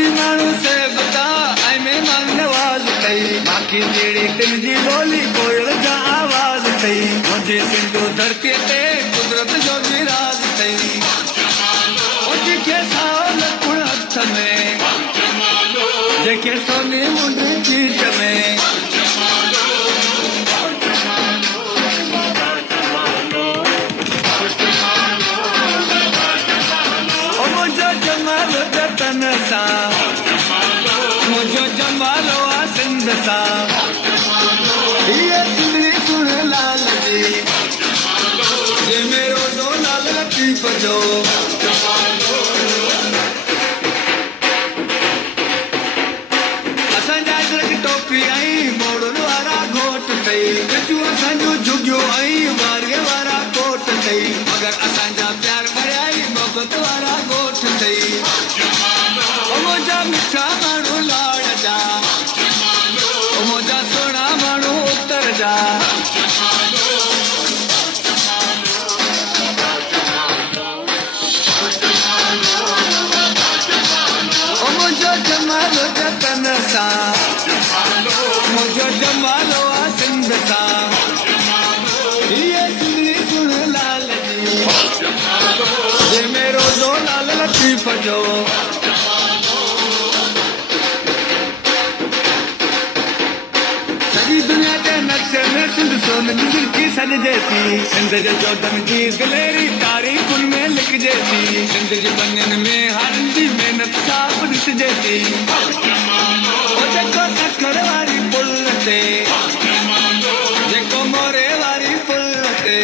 बाकी माण्हू से बता ऐं महिमान नवाज़ अथई बाक़ी जहिड़ी दिलि जी ॿोली कोयल जा आवाज़ अथई मुंहिंजे सिंधू धरतीअ ते कुदरत जो बि राज़ अथई जंहिंखे साओ लकुण हथ में जंहिंखे सोनी मुंडी चीच में मुंहिंजो जमाल जतन सां मुंहिंजो जमालो आहे सिंध सां हीअ सिंधड़ी सुण लाल जी जंहिंमें रोज़ो लाल लतीफ़ जो असांजा अजरक टोपी ऐं मोड़नि वारा घोट अथई गजूं असांजूं झुगियूं ऐं वारीअ वारा कोट अथई मगर असांजा प्यार भरिया ई मोहबत वारा गोठ अथई मुंहिंजा मिठा माण्हू लाड़ जा मुंहिंजा सुहिणा माण्हू उत्तर जा मुंहिंजो जमालो जतन सां मुंहिंजो जमालो आहे सिंध सां हीअ सिंधड़ी सुण लाल जी जंहिंमें रोज़ो लाल लतीफ़ जो सॼी दुनिया जे नक्शे में सिंध सोन जी लिखी सॼिजे थी सिंध जे जोधन जी दिलेरी तारीख़ुनि में लिखिजे थी सिंध जी बनियुनि में हारनि जी महिनत साफ़ ॾिसिजे थी जेको सखर वारी पुल ते जेको मोरे वारी पुल ते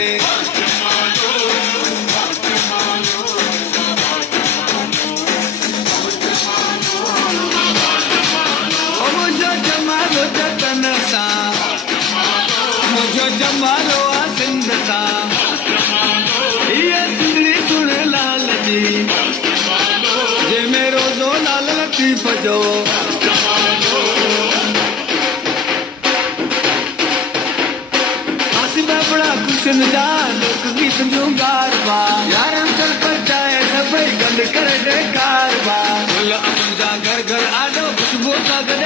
मुंहिंजो जमालो जतन सां मुंहिंजो जमालो आहे सिंध सां हीअ सिंधड़ी सुण लाल जी जंहिंमें रोज़ो लाल लतीफ़ जो बड़ा कुशन जा लोक गीत जो गारबा यारन चल पर जाए सभई गंद करे दे कारबा बोल अमन जा घर घर आडो खुशबू सा गॾु